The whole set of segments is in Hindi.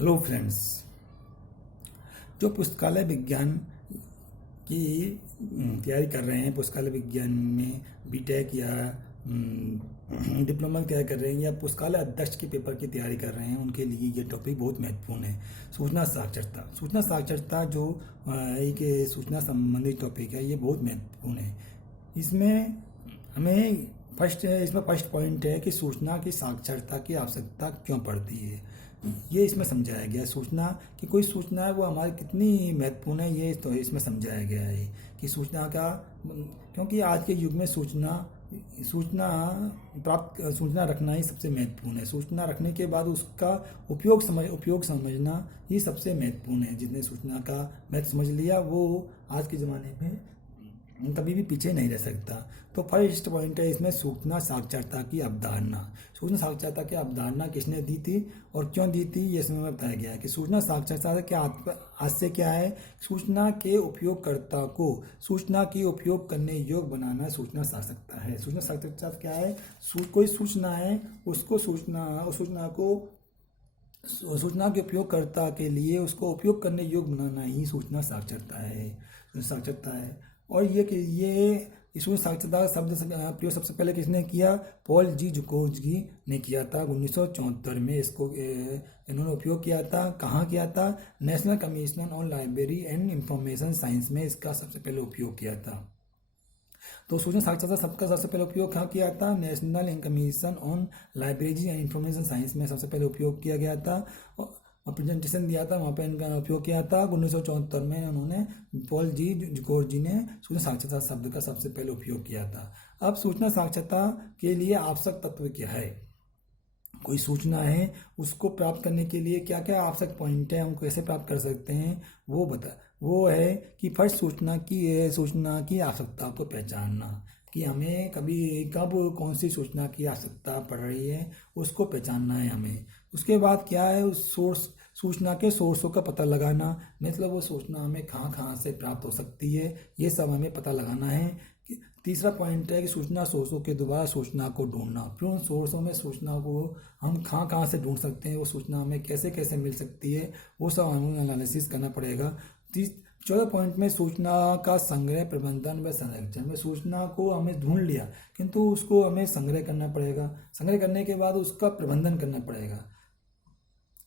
Hello friends. जो पुस्तकालय विज्ञान की तैयारी कर रहे हैं, पुस्तकालय विज्ञान में बीटेक या डिप्लोमा की तैयारी कर रहे हैं या पुस्तकालय अध्यक्ष के पेपर की तैयारी कर रहे हैं, उनके लिए ये टॉपिक बहुत महत्वपूर्ण है। सूचना साक्षरता। सूचना साक्षरता जो एक सूचना संबंधी टॉपिक है, ये बहुत महत्वपूर्ण है। इसमें हमें इसमें फर्स्ट पॉइंट है कि सूचना की साक्षरता की आवश्यकता क्यों पड़ती है। ये इसमें समझाया गया है। सूचना की कोई सूचना है वो हमारी कितनी महत्वपूर्ण है, ये तो इसमें समझाया गया है कि सूचना का, क्योंकि आज के युग में सूचना रखना ही सबसे महत्वपूर्ण है। सूचना रखने के बाद उसका उपयोग समझना ही सबसे महत्वपूर्ण है। जिसने सूचना का महत्व समझ लिया वो आज के ज़माने में कभी भी पीछे नहीं रह सकता। तो फर्स्ट पॉइंट है इसमें सूचना साक्षरता की अवधारणा। सूचना साक्षरता की अवधारणा किसने दी थी और क्यों दी थी, ये इसमें बताया गया है कि सूचना साक्षरता से क्या आज से क्या है, सूचना के उपयोगकर्ता को सूचना की उपयोग करने योग्य बनाना सूचना साक्षरता है। सूचना साक्षरता क्या है, कोई सूचना है उसको सूचना के उपयोगकर्ता के लिए उसको उपयोग करने योग्य बनाना ही सूचना साक्षरता है। और ये सूचना साक्षरता शब्द प्रयोग सबसे पहले किसने किया, पॉल जी जुकोर्स्की ने किया था 1974 में। इसको इन्होंने उपयोग किया था, कहाँ किया था, national commission on library and information science में इसका सबसे पहले उपयोग किया था। तो सूचना साक्षरता सबका सबसे पहले उपयोग कहाँ किया था, national commission on library and information science में सबसे पहले उपयोग किया गया था और प्रेजेंटेशन दिया था, वहाँ पे इनका उपयोग किया था 1974 में। उन्होंने पॉल जी जुकोर्स्की ने सूचना साक्षरता शब्द का सबसे पहले उपयोग किया था। अब सूचना साक्षरता के लिए आवश्यक तत्व क्या है, कोई सूचना है उसको प्राप्त करने के लिए क्या क्या आवश्यक पॉइंट है, हम कैसे प्राप्त कर सकते हैं, वो है कि फर्स्ट सूचना की आवश्यकता को पहचानना, कि हमें कब कौन सी सूचना की आवश्यकता पड़ रही है उसको पहचानना है हमें। उसके बाद क्या है, उस सूचना के सोर्सों का पता लगाना, मतलब वो सूचना हमें कहाँ से प्राप्त हो सकती है, ये सब हमें पता लगाना है। तीसरा पॉइंट है कि सूचना सोर्सों के द्वारा सूचना को ढूंढना, फिर उन सोर्सों में सूचना को हम कहाँ से ढूंढ सकते हैं, वो सूचना हमें कैसे कैसे मिल सकती है, वो सब हमें एनालिसिस करना पड़ेगा। चौथा पॉइंट में सूचना का संग्रह, प्रबंधन व संरक्षण में सूचना को हमें ढूंढ लिया किंतु उसको हमें संग्रह करना पड़ेगा, संग्रह करने के बाद उसका प्रबंधन करना पड़ेगा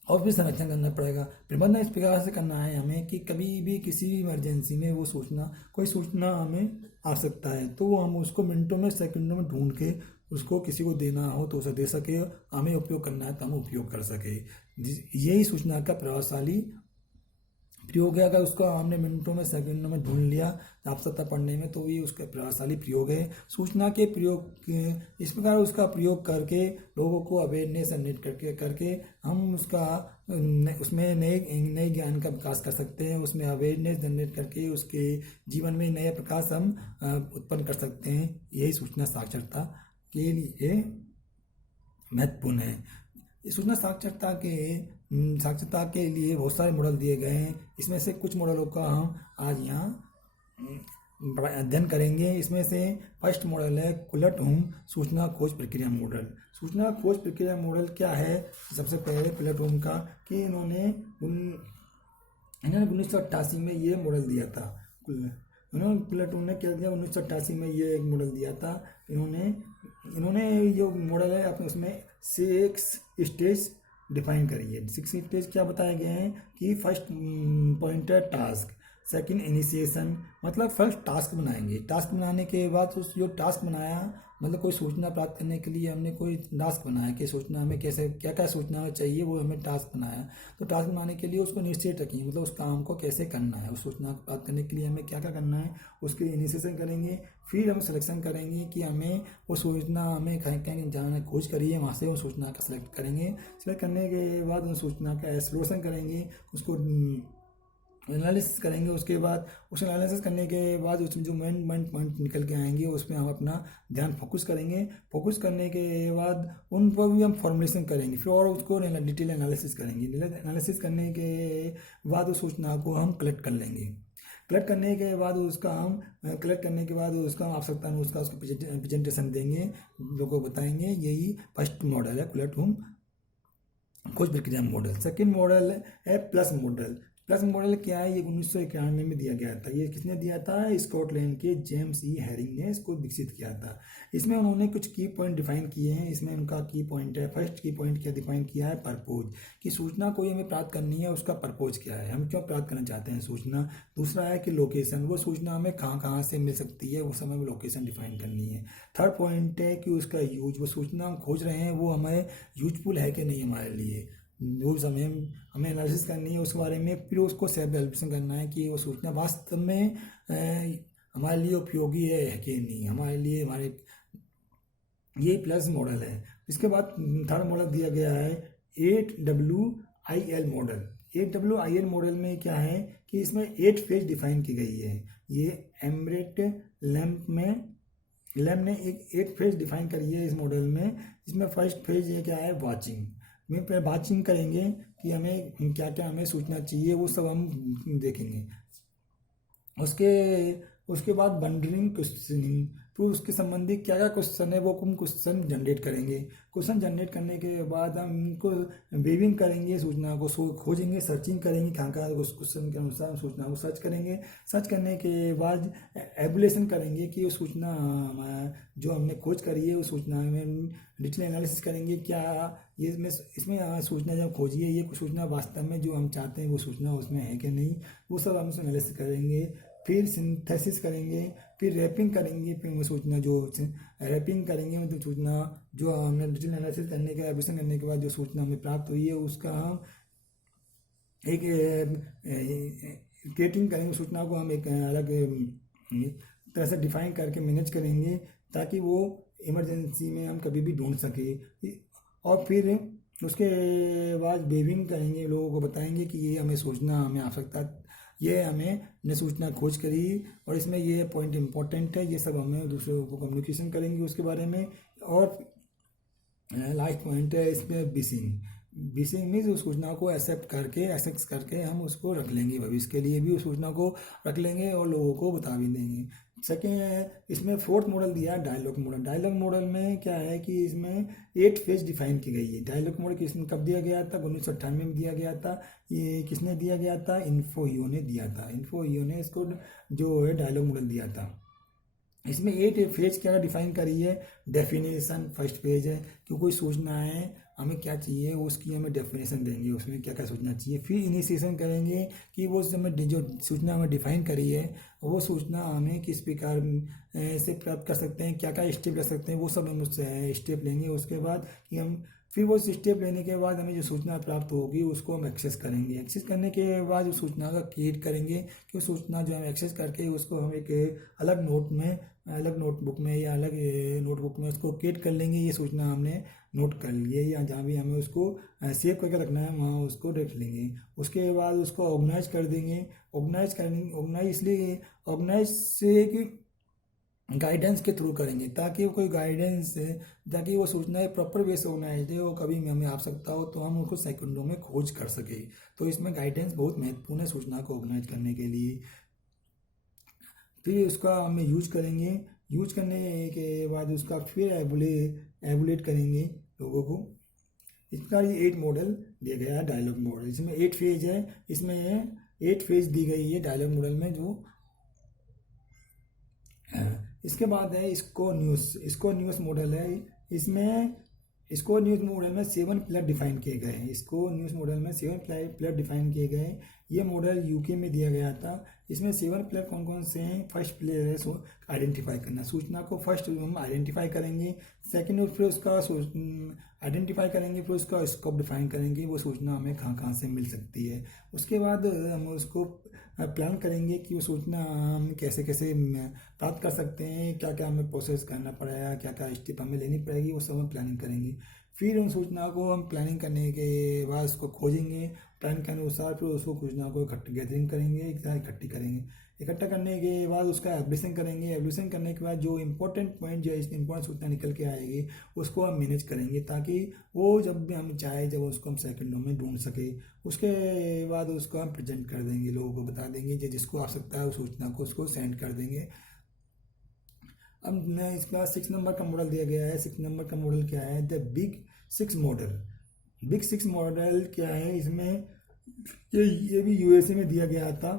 और फिर संरक्षण करना पड़ेगा। प्रबंधन इस प्रकार से करना है हमें कि कभी भी किसी भी इमरजेंसी में कोई सूचना हमें आवश्यकता है तो वो हम उसको मिनटों में सेकंडों में ढूंढ के उसको किसी को देना हो तो उसे दे सके, हमें उपयोग करना है तो हम उपयोग कर सके। यही सूचना का प्रभावशाली प्रयोग है। अगर उसको हमने मिनटों में सेकंडों में ढूंढ लिया आवश्यकता पड़ने में, तो ये उसका प्रभावशाली प्रयोग है। सूचना के प्रयोग इस प्रकार उसका प्रयोग करके लोगों को अवेयरनेस जनरेट करके हम उसमें नए ज्ञान का विकास कर सकते हैं, उसमें अवेयरनेस जनरेट करके उसके जीवन में नए प्रकाश हम उत्पन्न कर सकते हैं। यही सूचना साक्षरता के लिए महत्वपूर्ण है। सूचना साक्षरता के लिए बहुत सारे मॉडल दिए गए हैं। इसमें से कुछ मॉडलों का हम आज यहाँ अध्ययन करेंगे। इसमें से फर्स्ट मॉडल है क्लट-होम सूचना खोज प्रक्रिया मॉडल। सूचना खोज प्रक्रिया मॉडल क्या है, सबसे पहले क्लट-होम का कि इन्होंने 1988 में ये मॉडल दिया था। क्लट-होम ने क्या दिया, 1988 में ये एक मॉडल दिया था। इन्होंने जो मॉडल है अपने उसमें 6 स्टेज डिफाइन करिए। 6 स्टेज क्या बताए गए हैं कि फर्स्ट पॉइंट है टास्क, सेकंड इनिशिएशन, मतलब फर्स्ट टास्क बनाएंगे। टास्क बनाने के बाद जो टास्क बनाया, मतलब कोई सूचना प्राप्त करने के लिए हमने कोई टास्क बनाया कि सूचना हमें कैसे क्या क्या सूचना चाहिए, वो हमें टास्क बनाया। तो टास्क बनाने के लिए उसको इनिशिएट रखिए, मतलब उस काम को कैसे करना है, उस सूचना को प्राप्त करने के लिए हमें क्या क्या करना है, उसके इनिशिएशन करेंगे। फिर हम सिलेक्शन करेंगे कि हमें वो सूचना हमें कहीं जाना खोज करिए, वहाँ से वो सूचना का सिलेक्ट करेंगे। सिलेक्ट करने के बाद उस सूचना का एक्सप्लोरेशन करेंगे, उसको एनालिसिस करेंगे। उसके बाद उस एनालिसिस करने के बाद उसमें जो मेन पॉइंट निकल के आएंगे उसमें हम अपना ध्यान फोकस करेंगे। फोकस करने के बाद उन पर भी हम फॉर्मुलेशन करेंगे, फिर और उसको डिटेल एनालिसिस करेंगे। एनालिसिस करने के बाद उस सूचना को हम कलेक्ट कर लेंगे। कलेक्ट करने के बाद उसका आवश्यकता अनुसार उसका प्रेजेंटेशन देंगे, लोगों को बताएंगे। यही फर्स्ट मॉडल है क्लट-होम खोज प्रक्रिया मॉडल। सेकंड मॉडल है प्लस मॉडल। प्लस मॉडल क्या है? ये 1991 में दिया गया था। ये किसने दिया था? स्कॉटलैंड के जेम्स ई हैरिंग ने इसको विकसित किया था। इसमें उन्होंने कुछ की पॉइंट डिफाइन किए हैं। इसमें उनका की पॉइंट है, फर्स्ट की पॉइंट क्या डिफाइन किया है? पर्पोज, कि सूचना कोई हमें प्राप्त करनी है, उसका पर्पोज क्या है, हम क्यों प्राप्त करना चाहते हैं सूचना। दूसरा है कि लोकेशन, वो सूचना हमें कहाँ कहाँ से मिल सकती है, वो समय में लोकेशन डिफाइन करनी है। थर्ड पॉइंट है कि उसका यूज, वो सूचना हम खोज रहे हैं वो हमें यूजफुल है कि नहीं हमारे लिए, जो समय हमें एनालिसिस करनी है उसके बारे में। फिर उसको सेल्फ वैल्यूएशन करना है कि वो सूचना वास्तव में हमारे लिए उपयोगी है कि नहीं, हमारे लिए, हमारे, ये प्लस मॉडल है। इसके बाद थर्ड मॉडल दिया गया है 8WIL मॉडल। 8WIL मॉडल में क्या है कि इसमें 8 फेज डिफाइन की गई है। ये एमरेट लैम्प ने एक 8 फेज डिफाइन करी है इस मॉडल में। इसमें फर्स्ट फेज ये क्या है? वाचिंग में पहले वाचिंग करेंगे कि हमें क्या क्या हमें सूचना चाहिए, वो सब हम देखेंगे। उसके उसके बाद बंडरिंग क्वेश्चनिंग, तो उसके संबंधी क्या क्या क्वेश्चन है वो हम क्वेश्चन जनरेट करेंगे। क्वेश्चन जनरेट करने के बाद हम इनको वेविंग करेंगे, सूचना को खोजेंगे, सर्चिंग करेंगे, कहाँ कहाँ उस क्वेश्चन के अनुसार हम सूचना को सर्च करेंगे। सर्च करने के बाद एबुलेशन करेंगे कि वो सूचना जो हमने खोज करी है, उस सूचना में डिटेल एनालिसिस करेंगे, क्या ये इसमें सूचना जब खोजी है, ये सूचना वास्तव में जो हम चाहते हैं वो सूचना उसमें है कि नहीं, वो सब हम उसमें एनालिसिस करेंगे। फिर सिंथेसिस करेंगे, फिर रैपिंग करेंगे। फिर वो सूचना जो रैपिंग करेंगे मतलब सूचना जो हमने डिटेल एनालिसिस करने के एब्रेशन करने के बाद जो सूचना हमें प्राप्त हुई है उसका हम एक क्रिएटिंग करेंगे, सूचना को हम एक अलग तरह से डिफाइन करके मैनेज करेंगे ताकि वो इमरजेंसी में हम कभी भी ढूंढ सके। और फिर उसके बाद वेविंग करेंगे, लोगों को बताएंगे कि ये हमें सूचना हमें आवश्यकता, ये हमें ने सूचना खोज करी और इसमें ये पॉइंट इंपॉर्टेंट है, ये सब हमें दूसरों को कम्युनिकेशन करेंगे उसके बारे में। और लास्ट पॉइंट है इसमें बिसिंग। बिसिंग मीन्स उस सूचना को एक्सेप्ट करके हम उसको रख लेंगे, भविष्य के लिए भी उस सूचना को रख लेंगे और लोगों को बता भी देंगे। सेकेंड, इसमें फोर्थ मॉडल दिया है डायलॉग मॉडल। डायलॉग मॉडल में क्या है कि इसमें 8 फेज डिफाइन की गई है। डायलॉग मॉडल किसने कब दिया गया था? 1998 में दिया गया था। ये किसने दिया गया था? इन्फोयो ने दिया था। इन्फोयो ने इसको जो है डायलॉग मॉडल दिया था। इसमें 8 फेज क्या डिफाइन करी है? डेफिनेशन फर्स्ट पेज है कि कोई सूचना है हमें क्या चाहिए उसकी हमें डेफिनेशन देंगे, उसमें क्या क्या सूचना चाहिए। फिर इनिशिएशन करेंगे कि वो हमें जो सूचना हमें डिफाइन करी है वो सूचना हमें किस प्रकार से प्राप्त कर सकते हैं, क्या क्या स्टेप ले सकते हैं, वो सब हम उससे स्टेप लेंगे। उसके बाद कि हम फिर वो स्टेप लेने के बाद हमें जो सूचना प्राप्त होगी उसको हम एक्सेस करेंगे। एक्सेस करने के बाद उस सूचना का क्रिएट करेंगे कि उस सूचना जो हम एक्सेस करके उसको हम एक अलग नोट में, अलग नोटबुक में या अलग नोटबुक में उसको क्रिएट कर लेंगे। ये सूचना हमने नोट कर लिए या जहाँ भी हमें उसको सेव करके रखना है वहाँ उसको रख लेंगे। उसके बाद उसको ऑर्गेनाइज कर देंगे। ऑर्गेनाइज इसलिए ऑर्गेनाइज से कि गाइडेंस के थ्रू करेंगे ताकि वो कोई गाइडेंस, ताकि वो सूचनाएं प्रॉपर वे से ऑर्गेनाइज है और कभी हमें आवश्यकता हो तो हम उसको सेकंडों में खोज कर सके। तो इसमें गाइडेंस बहुत महत्वपूर्ण है सूचना को ऑर्गेनाइज करने के लिए। फिर उसका हम यूज करेंगे। यूज करने के बाद उसका फिर एबुलेट करेंगे लोगों को। इसका ये 8 मॉडल दिया गया है डायलॉग मॉडल। इसमें 8 फेज है, इसमें 8 फेज दी गई है डायलॉग मॉडल में। जो इसके बाद है इसको न्यूज़ मॉडल है। इसमें इसको न्यूज़ मॉडल में 7 पिलर डिफाइन किए गए हैं। इसको न्यूज़ मॉडल में 7 पिलर डिफाइन किए गए हैं। ये मॉडल यूके में दिया गया था। इसमें 7 पिलर कौन कौन से हैं? फर्स्ट पिलर है आइडेंटिफाई करना। सूचना को फर्स्ट हम आइडेंटिफाई करेंगे। सेकंड फिर उसका आइडेंटिफाई करेंगे, फिर उसका स्कोप डिफाइन करेंगे, वो सूचना हमें कहाँ कहाँ से मिल सकती है। उसके बाद हम उसको प्लान करेंगे कि वो सूचना हम कैसे कैसे प्राप्त कर सकते हैं, क्या क्या हमें प्रोसेस करना पड़ेगा, क्या क्या स्टेप हमें लेनी पड़ेगी, वो सब हम प्लानिंग करेंगे। फिर उन सूचना को हम प्लानिंग करने के बाद उसको खोजेंगे, प्लान के अनुसार फिर उसको सूचना को गैदरिंग करेंगे, इकट्ठी करेंगे। इकट्ठा करने के बाद उसका एब्रेशन करेंगे। एब्रेशन करने के बाद जो इंपॉर्टेंट पॉइंट, जो इंपॉर्टेंट सूचना निकल के आएगी उसको हम मैनेज करेंगे ताकि वो जब भी हम चाहे जब उसको हम सेकंडों में ढूंढ सके। उसके बाद उसको हम प्रेजेंट कर देंगे, लोगों को बता देंगे, जिसको आवश्यकता है उस सूचना को उसको सेंड कर देंगे। अब मैं इसका 6 नंबर का मॉडल दिया गया है। 6 नंबर का मॉडल क्या है? The big 6 model. Big six model क्या है इसमें, ये भी यूएसए में दिया गया था।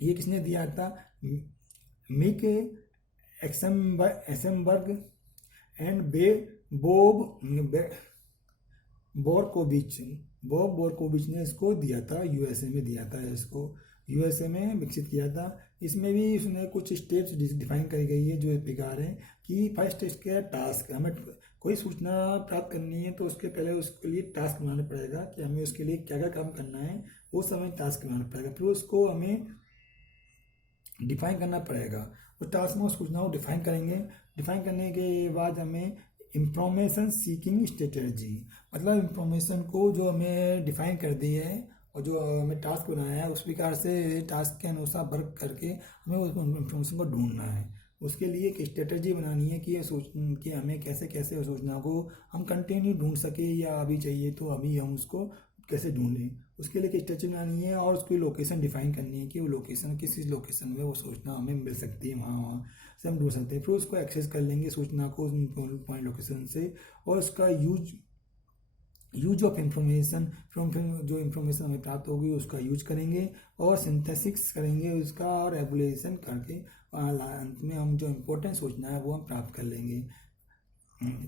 ये किसने दिया था? मिक एसेमबर्ग एंड बे बोब बोरकोविच बॉब बोरकोविच ने इसको दिया था, यूएसए में दिया था, इसको यूएसए में विकसित किया था। इसमें भी उसने कुछ स्टेप्स डिफाइन करी गई है जो इस प्रकार है कि फर्स्ट इसके टास्क, हमें कोई सूचना प्राप्त करनी है तो उसके पहले उसके लिए टास्क बनाना पड़ेगा कि हमें उसके लिए क्या क्या काम करना है, वो सब हमें टास्क बनाना पड़ेगा। फिर उसको हमें डिफाइन करना पड़ेगा। उस टास्क में उस सूचना को डिफाइन करेंगे। डिफाइन करने के बाद हमें इंफॉर्मेशन सीकिंग स्ट्रेटजी, मतलब इंफॉर्मेशन को जो हमें डिफाइन कर दी है और जो हमें टास्क बनाया है उस प्रकार से टास्क के अनुसार वर्क करके हमें उस इंफॉर्मेशन को ढूंढना है। उसके लिए एक स्ट्रेटजी बनानी है कि कि हमें कैसे कैसे उस सूचना को हम कंटिन्यू ढूंढ सके, या अभी चाहिए तो अभी हम उसको कैसे ढूंढें। उसके लिए एक स्ट्रेटजी बनानी है और उसकी लोकेशन डिफाइन करनी है कि वो लोकेशन किस लोकेशन में वो सूचना हमें मिल सकती है, वहाँ से हम ढूंढ सकते हैं। फिर उसको एक्सेस कर लेंगे सूचना को पॉइंट लोकेशन से, और उसका यूज ऑफ इंफॉर्मेशन फ्रॉम, जो इन्फॉर्मेशन हमें प्राप्त होगी उसका यूज करेंगे और सिंथेसिस करेंगे उसका, और एवुलेशन करके अंत में हम जो इम्पोर्टेंट सूचना है वो हम प्राप्त कर लेंगे।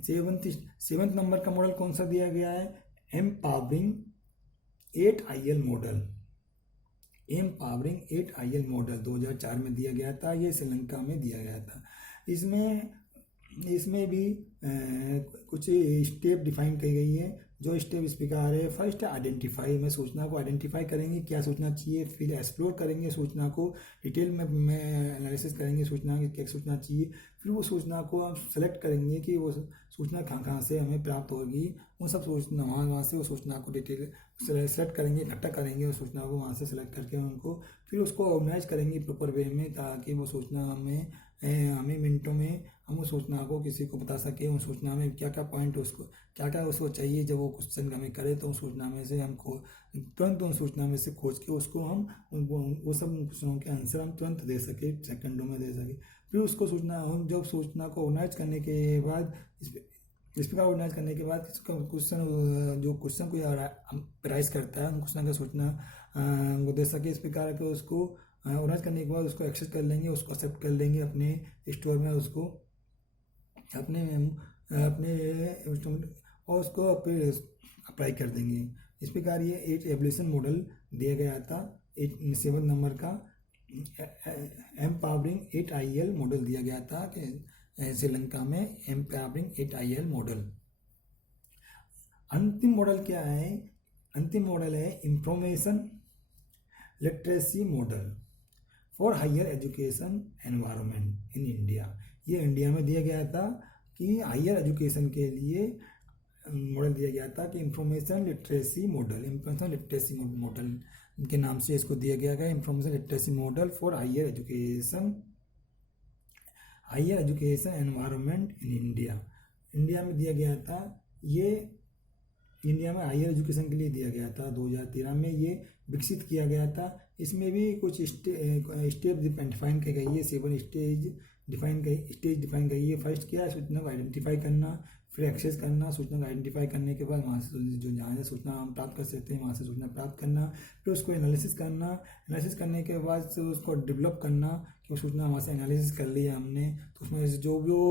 सेवंथ नंबर का मॉडल कौन सा दिया गया है? Empowering 8IL model. Empowering 8IL model 2004 में दिया गया था, ये श्रीलंका में दिया गया था। इसमें भी कुछ स्टेप डिफाइन की गई है। जो स्टेप इस प्रकार है, फर्स्ट आइडेंटिफाई, में सूचना को आइडेंटिफाई करेंगे क्या सूचना चाहिए, फिर एक्सप्लोर करेंगे सूचना को, डिटेल में एनालिसिस करेंगे सूचना की क्या सूचना चाहिए, फिर वो सूचना को हम सेलेक्ट करेंगे कि वो सूचना कहाँ कहाँ से हमें प्राप्त होगी, उन सब सूचना वहाँ से वो सूचना को डिटेल सेलेक्ट करेंगे, इकट्ठा करेंगे उस सूचना को वहाँ से सेलेक्ट करके उनको, फिर उसको ऑर्गेनाइज करेंगे प्रॉपर वे में, ताकि वो सूचना हमें मिनटों में हम उस सूचना को किसी को बता सके। उस सूचना में क्या क्या पॉइंट उसको क्या क्या उसको चाहिए, जब वो क्वेश्चन हमें करे तो उस सूचना में से हमको तुरंत उन सूचना में से खोज के उसको हम वो सब क्वेश्चनों के आंसर हम तुरंत दे सके, सेकंडों में दे सके। फिर उसको सूचना हम जब सूचना को ऑर्गेनाइज करने के बाद इस प्रकार ऑर्गेनाइज करने के बाद क्वेश्चन जो क्वेश्चन को राइज करता है उन क्वेश्चन का सूचना वो दे सके। इस प्रकार के उसको ऑर्गेनाइज करने के बाद उसको एक्सेस कर लेंगे, उसको एक्सेप्ट कर लेंगे अपने स्टोर में, उसको अपने और उसको फिर अप्लाई कर देंगे। इस प्रकार ये 8 एवोल्यूशन मॉडल दिया गया था। 7 नंबर का एम्पावरिंग 8IL मॉडल दिया गया था कि श्रीलंका में एम्पावरिंग 8IL मॉडल। अंतिम मॉडल क्या है? अंतिम मॉडल है information literacy model for higher education environment in India. ये इंडिया में दिया गया था कि हायर एजुकेशन के लिए मॉडल दिया गया था कि इंफॉर्मेशन लिटरेसी मॉडल के नाम से इसको दिया गया है। Information literacy model for higher education environment in India. India में दिया गया था, ये इंडिया में हायर एजुकेशन के लिए दिया गया था। 2013 में ये विकसित किया गया था। इसमें भी कुछ स्टेप डिफाइन की गई है, 7 स्टेज डिफाइन गई है। फर्स्ट क्या है? सूचना को आइडेंटिफाई करना, फिर एक्सेस करना, सूचना को आइडेंटिफाई करने के बाद वहाँ से जो जहाँ से सूचना हम प्राप्त कर सकते हैं वहाँ से सूचना प्राप्त करना, फिर उसको एनालिसिस करना, एनालिसिस करने के बाद से उसको डेवलप करना कि वो सूचना वहाँ से एनालिसिस कर लिया हमने तो उसमें से जो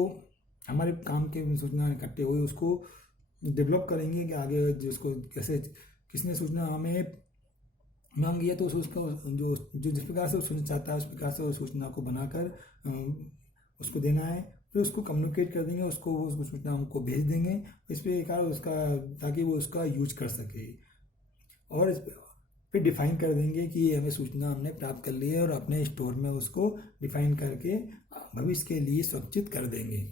हमारे काम के सूचना इकट्ठे हुई उसको डेवलप करेंगे कि आगे जिसको कैसे किसने सूचना हमें मांगी है तो उसको जो जिस प्रकार से सुनना चाहता है उस प्रकार से उस सूचना को बनाकर उसको देना है। फिर उसको कम्युनिकेट कर देंगे, उसको सूचना हमको भेज देंगे इस प्रकार उसका, ताकि वो उसका यूज कर सके। और फिर डिफाइन कर देंगे कि हमें सूचना हमने प्राप्त कर ली है और अपने स्टोर में उसको डिफाइन करके भविष्य के लिए सुरक्षित कर देंगे।